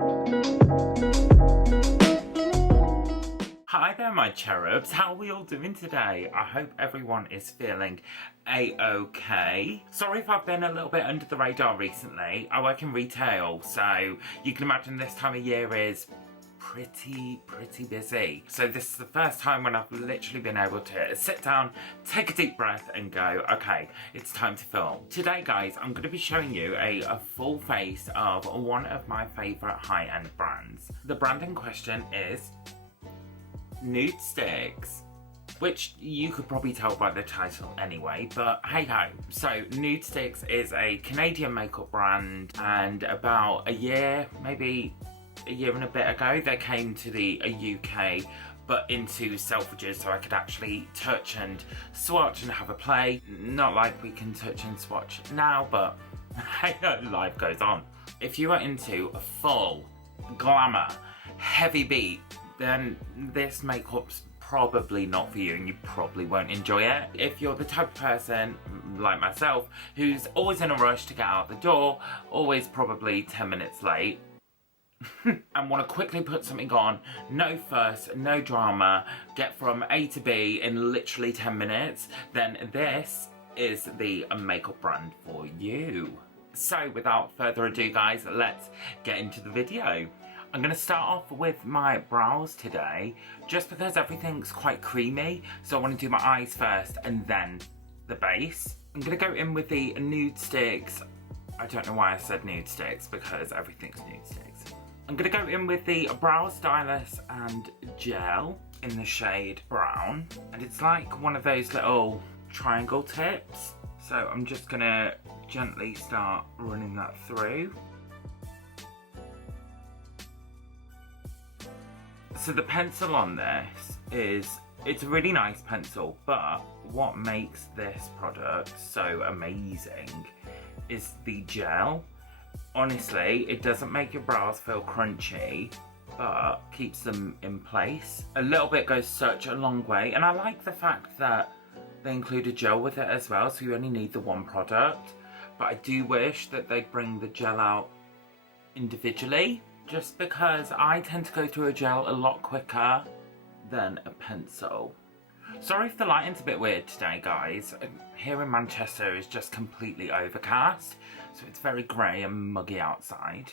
Hi there my cherubs, how are we all doing today? I hope everyone is feeling a-okay. Sorry if I've been a little bit under the radar recently. I work in retail, so you can imagine this time of year is pretty busy. So this is the first time when I've literally been able to sit down, take a deep breath and go, okay, it's time to film. Today guys, I'm going to be showing you a full face of one of my favourite high-end brands. The brand in question is Nudestix, which you could probably tell by the title anyway, but hey ho. So Nudestix is a Canadian makeup brand, and about a year, maybe a year and a bit ago, they came to the UK, but into Selfridges, so I could actually touch and swatch and have a play. Not like we can touch and swatch now, but hey ho, life goes on. If you are into a full glamour, heavy beat, then this makeup's probably not for you and you probably won't enjoy it. If you're the type of person, like myself, who's always in a rush to get out the door, always probably 10 minutes late, and want to quickly put something on, no fuss, no drama, get from A to B in literally 10 minutes, then this is the makeup brand for you. So without further ado guys, let's get into the video. I'm going to start off with my brows today, just because everything's quite creamy, so I want to do my eyes first and then the base. I'm going to go in with the Nudestix. I don't know why I said Nudestix, because everything's Nudestix. I'm going to go in with the brow stylus and gel in the shade brown, and it's like one of those little triangle tips, so I'm just going to gently start running that through. So the pencil on this it's a really nice pencil, but what makes this product so amazing is the gel. Honestly, it doesn't make your brows feel crunchy, but keeps them in place. A little bit goes such a long way, and I like the fact that they include a gel with it as well, so you only need the one product. But I do wish that they'd bring the gel out individually, just because I tend to go through a gel a lot quicker than a pencil. Sorry if the lighting's a bit weird today guys. Here in Manchester is just completely overcast, so it's very grey and muggy outside.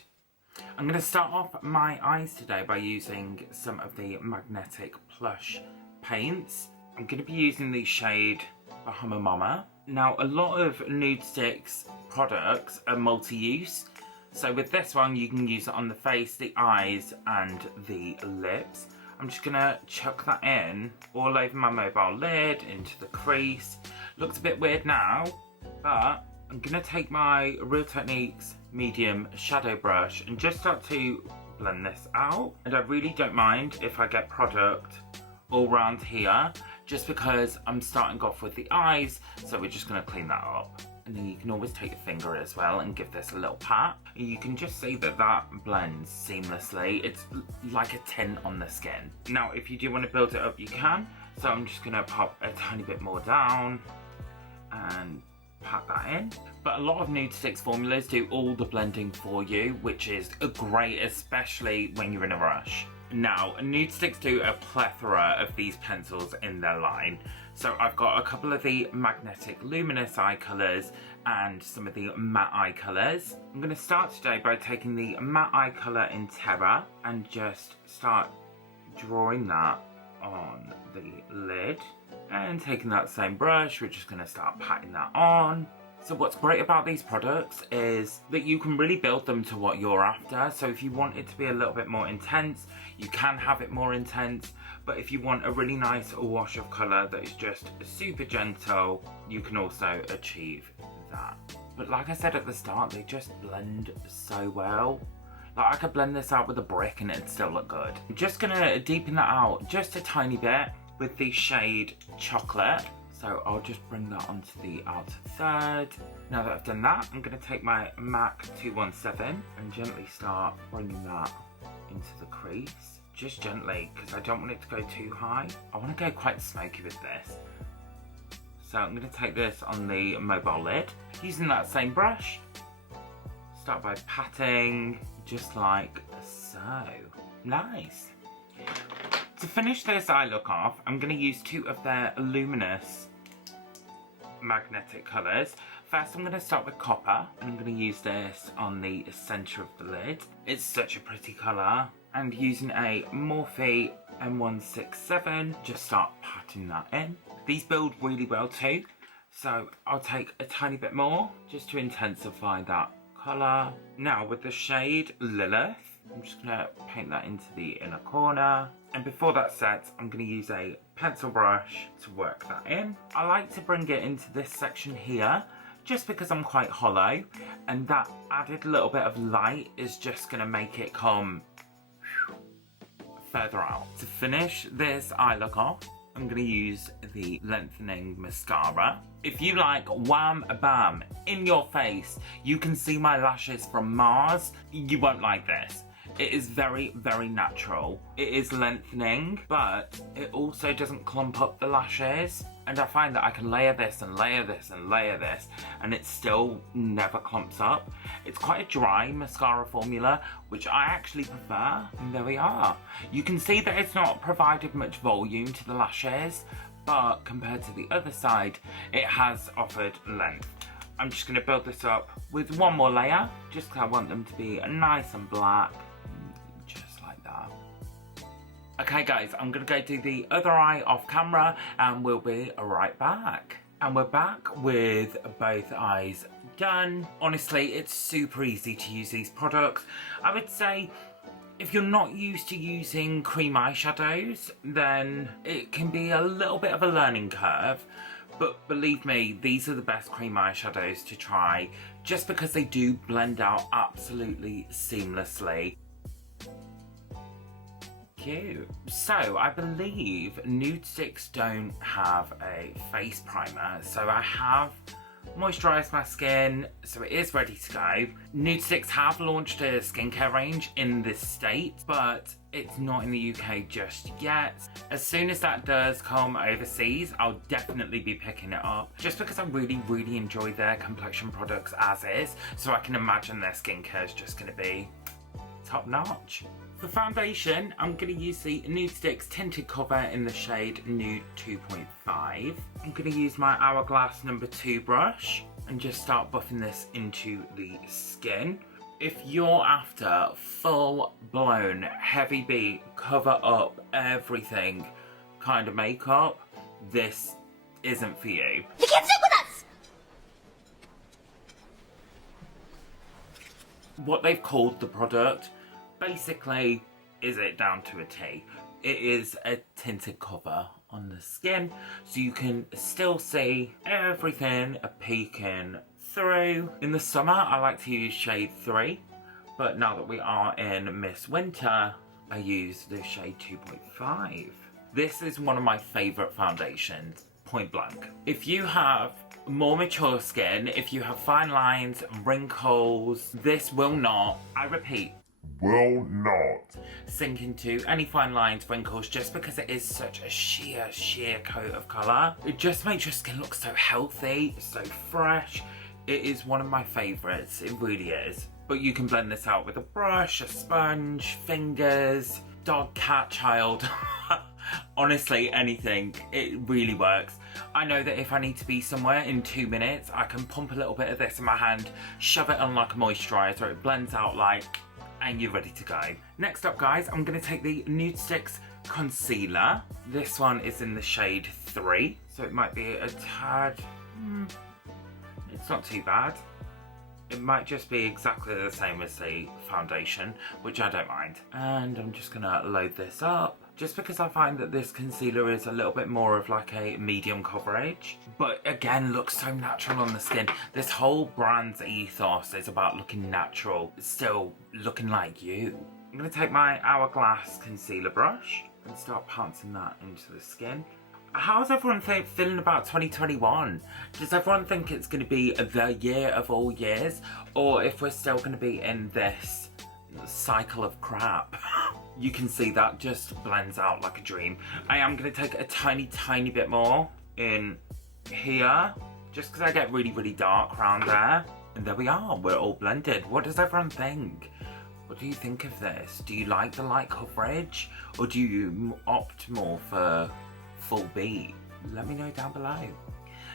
I'm going to start off my eyes today by using some of the magnetic plush paints. I'm going to be using the shade Bahama Mama. Now a lot of Nudestix products are multi-use, so with this one you can use it on the face, the eyes and the lips. I'm just going to chuck that in all over my mobile lid, into the crease. Looks a bit weird now, but I'm going to take my Real Techniques medium shadow brush and just start to blend this out. And I really don't mind if I get product all around here, just because I'm starting off with the eyes, so we're just going to clean that up. And then you can always take your finger as well and give this a little pat. And you can just see that that blends seamlessly. It's like a tint on the skin. Now, if you do want to build it up, you can. So I'm just going to pop a tiny bit more down and pat that in. But a lot of Nudestix formulas do all the blending for you, which is great, especially when you're in a rush. Now, Nudestix do a plethora of these pencils in their line. So I've got a couple of the magnetic luminous eye colours and some of the matte eye colours. I'm going to start today by taking the matte eye colour in Terra and just start drawing that on the lid. And taking that same brush, we're just going to start patting that on. So what's great about these products is that you can really build them to what you're after. So if you want it to be a little bit more intense, you can have it more intense. But if you want a really nice wash of colour that is just super gentle, you can also achieve that. But like I said at the start, they just blend so well. Like I could blend this out with a brick and it'd still look good. I'm just gonna deepen that out just a tiny bit with the shade Chocolate. So I'll just bring that onto the outer third. Now that I've done that, I'm going to take my MAC 217 and gently start bringing that into the crease. Just gently, because I don't want it to go too high. I want to go quite smoky with this. So I'm going to take this on the mobile lid. Using that same brush, start by patting just like So, nice. To finish this eye look off, I'm going to use 2 of their Luminous magnetic colours. First I'm going to start with Copper, and I'm going to use this on the centre of the lid. It's such a pretty colour. And using a Morphe M167, just start patting that in. These build really well too, so I'll take a tiny bit more just to intensify that colour. Now with the shade Lilith, I'm just going to paint that into the inner corner. And before that sets, I'm going to use a pencil brush to work that in. I like to bring it into this section here, just because I'm quite hollow, and that added little bit of light is just going to make it come further out. To finish this eye look off, I'm going to use the Lengthening Mascara. If you like wham bam in your face, you can see my lashes from Mars, you won't like this. It is very, very natural. It is lengthening, but it also doesn't clump up the lashes. And I find that I can layer this and layer this and layer this, and it still never clumps up. It's quite a dry mascara formula, which I actually prefer. And there we are. You can see that it's not provided much volume to the lashes, but compared to the other side, it has offered length. I'm just going to build this up with one more layer, just because I want them to be nice and black. Just like that. Okay guys, I'm going to go do the other eye off camera and we'll be right back. And we're back with both eyes done. Honestly, it's super easy to use these products. I would say if you're not used to using cream eyeshadows, then it can be a little bit of a learning curve. But believe me, these are the best cream eyeshadows to try, just because they do blend out absolutely seamlessly. Cute. So I believe Nudestix don't have a face primer, so I have moisturised my skin, so it is ready to go. Nudestix have launched a skincare range in the States, but it's not in the UK just yet. As soon as that does come overseas, I'll definitely be picking it up, just because I really, really enjoy their complexion products as is, so I can imagine their skincare is just going to be top notch. For foundation, I'm going to use the Nudestix Tinted cover in the shade Nude 2.5. I'm going to use my Hourglass number 2 brush and just start buffing this into the skin. If you're after full-blown, heavy beat, cover up everything kind of makeup, this isn't for you. You can't stick with us! What they've called the product basically is it down to a T. It is a tinted cover on the skin, so you can still see everything peeking through. In the summer, I like to use shade 3, but now that we are in Miss Winter, I use the shade 2.5. This is one of my favourite foundations, point blank. If you have more mature skin, if you have fine lines, wrinkles, this will not, I repeat, will not sink into any fine lines, wrinkles, just because it is such a sheer coat of colour. It just makes your skin look so healthy, so fresh. It is one of my favourites, it really is. But you can blend this out with a brush, a sponge, fingers, dog, cat, child. Honestly, anything. It really works. I know that if I need to be somewhere in 2 minutes, I can pump a little bit of this in my hand, shove it on like a moisturiser, it blends out like, and you're ready to go. Next up guys, I'm going to take the Nudestix concealer. This one is in the shade 3, so it might be a tad, it's not too bad. It might just be exactly the same as the foundation, which I don't mind. And I'm just going to load this up, just because I find that this concealer is a little bit more of like a medium coverage, but again looks so natural on the skin. This whole brand's ethos is about looking natural, still looking like you. I'm going to take my Hourglass concealer brush and start pouncing that into the skin. How's everyone feeling about 2021? Does everyone think it's going to be the year of all years, or if we're still going to be in this cycle of crap? You can see that just blends out like a dream. I am going to take a tiny bit more in here, just because I get really dark around there. And there we are, we're all blended. What does everyone think? What do you think of this? Do you like the light coverage, or do you opt more for full beat? Let me know down below.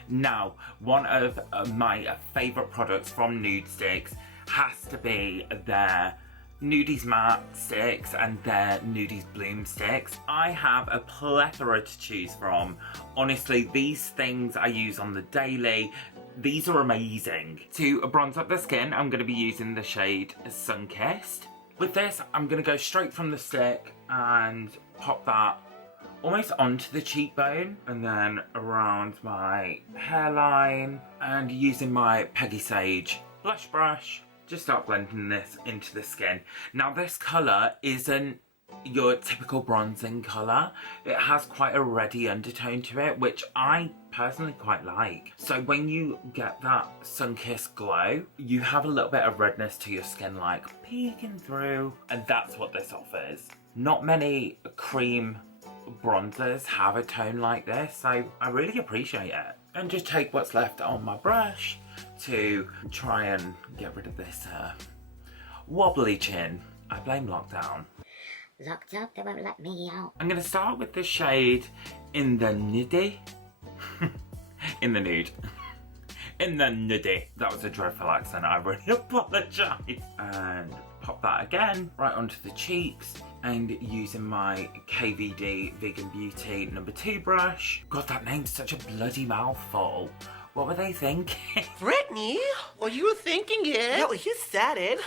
Now, one of my favourite products from Nudestix has to be their Nudies matte sticks and their Nudies bloom sticks. I have a plethora to choose from. Honestly, these things I use on the daily. These are amazing. To bronze up the skin, I'm going to be using the shade Sunkissed. With this, I'm going to go straight from the stick and pop that almost onto the cheekbone and then around my hairline, and using my Peggy Sage blush brush, just start blending this into the skin. Now this colour isn't your typical bronzing colour. It has quite a reddy undertone to it, which I personally quite like. So when you get that sun-kissed glow, you have a little bit of redness to your skin, like peeking through, and that's what this offers. Not many cream bronzers have a tone like this, so I really appreciate it. And just take what's left on my brush to try and get rid of this wobbly chin. I blame lockdown. Locked up, they won't let me out. I'm going to start with the shade in the Nude. In the Nude. In the Nude. That was a dreadful accent, I really apologise. And pop that again right onto the cheeks, and using my KVD Vegan Beauty number 2 brush. God, that name's such a bloody mouthful. What were they thinking? Brittany, what you were thinking it? Yeah, well, you said it.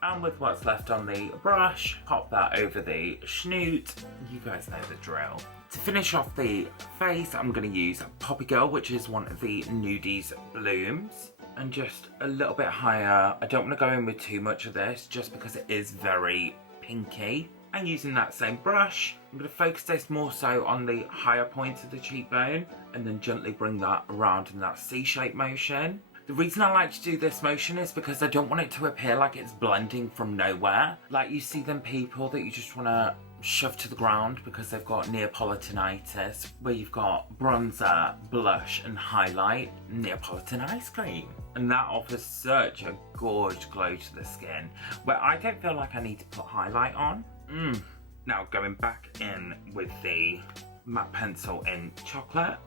And with what's left on the brush, pop that over the snoot. You guys know the drill. To finish off the face, I'm going to use Poppy Girl, which is one of the Nudies blooms. And just a little bit higher. I don't want to go in with too much of this, just because it is very pinky. And using that same brush, I'm going to focus this more so on the higher points of the cheekbone, and then gently bring that around in that C-shaped motion. The reason I like to do this motion is because I don't want it to appear like it's blending from nowhere. Like you see them people that you just want to shove to the ground because they've got Neapolitanitis, where you've got bronzer, blush and highlight, Neapolitan ice cream. And that offers such a gorgeous glow to the skin, where I don't feel like I need to put highlight on. Now going back in with the matte pencil in chocolate,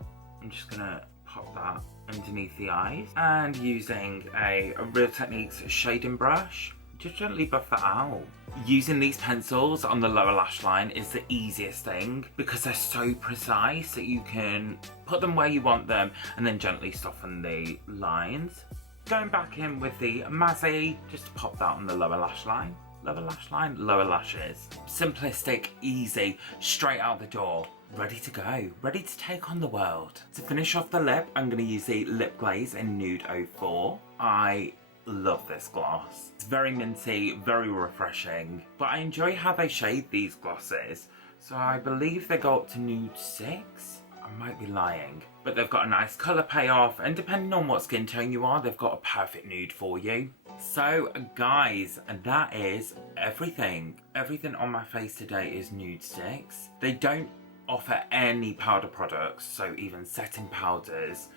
I'm just gonna pop that underneath the eyes, and using a Real Techniques shading brush, just gently buff that out. Using these pencils on the lower lash line is the easiest thing because they're so precise that you can put them where you want them and then gently soften the lines. Going back in with the Mazzy, just to pop that on the lower lash line. Lower lash line, lower lashes. Simplistic, easy, straight out the door. Ready to go, ready to take on the world. To finish off the lip, I'm going to use the Lip Glaze in Nude 04. I love this gloss. It's very minty, very refreshing, but I enjoy how they shade these glosses. So I believe they go up to Nude 6. I might be lying, but they've got a nice colour payoff, and depending on what skin tone you are, they've got a perfect nude for you. So guys, that is everything. Everything on my face today is Nudestix. They don't offer any powder products, so even setting powders,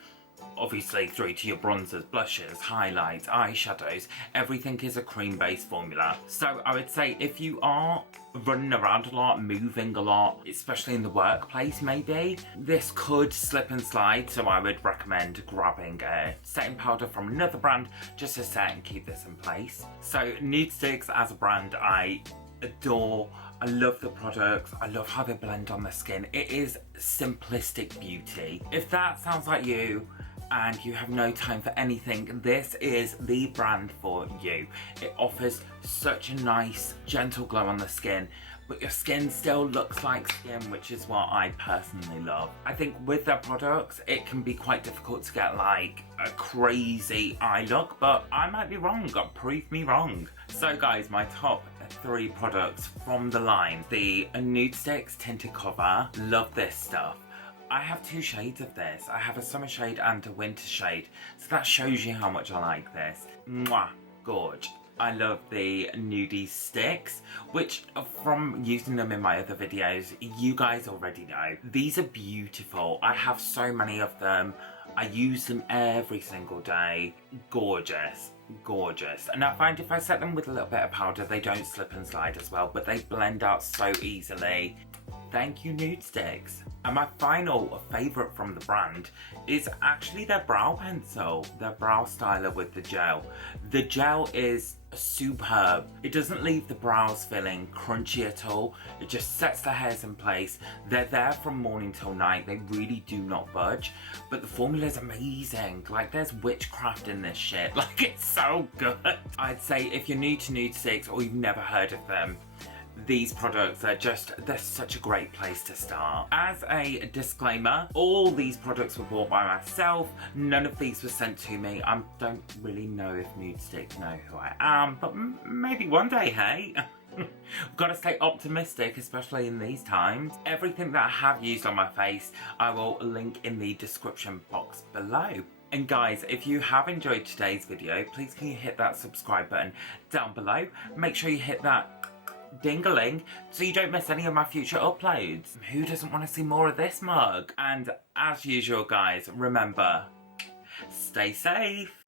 obviously through to your bronzers, blushes, highlights, eyeshadows, everything is a cream-based formula. So I would say if you are running around a lot, moving a lot, especially in the workplace maybe, this could slip and slide, so I would recommend grabbing a setting powder from another brand just to set and keep this in place. So Nudestix as a brand I adore. I love the products, I love how they blend on the skin. It is simplistic beauty. If that sounds like you, and you have no time for anything, this is the brand for you. It offers such a nice, gentle glow on the skin, but your skin still looks like skin, which is what I personally love. I think with their products, it can be quite difficult to get like a crazy eye look, but I might be wrong, prove me wrong. So guys, my top 3 products from the line. The Nudestix Tinted Cover, love this stuff. I have 2 shades of this. I have a summer shade and a winter shade. So that shows you how much I like this. Mwah, gorge. I love the Nudestix, which from using them in my other videos, you guys already know. These are beautiful. I have so many of them. I use them every single day. Gorgeous. gorgeous. And I find if I set them with a little bit of powder, they don't slip and slide as well, but they blend out so easily. Thank you, Nudestix. And my final favourite from the brand is actually their brow pencil, their brow styler with the gel. The gel is superb. It doesn't leave the brows feeling crunchy at all. It just sets the hairs in place. They're there from morning till night. They really do not budge. But the formula is amazing. Like, there's witchcraft in this shit. Like, it's so good. I'd say if you're new to Nudestix or you've never heard of them, these products are they're such a great place to start. As a disclaimer, all these products were bought by myself. None of these were sent to me. I don't really know if Nudestix know who I am, but maybe one day, hey? We've got to stay optimistic, especially in these times. Everything that I have used on my face, I will link in the description box below. And guys, if you have enjoyed today's video, please can you hit that subscribe button down below. Make sure you hit that ding-a-ling so you don't miss any of my future uploads. Who doesn't want to see more of this mug? And as usual guys, remember, stay safe.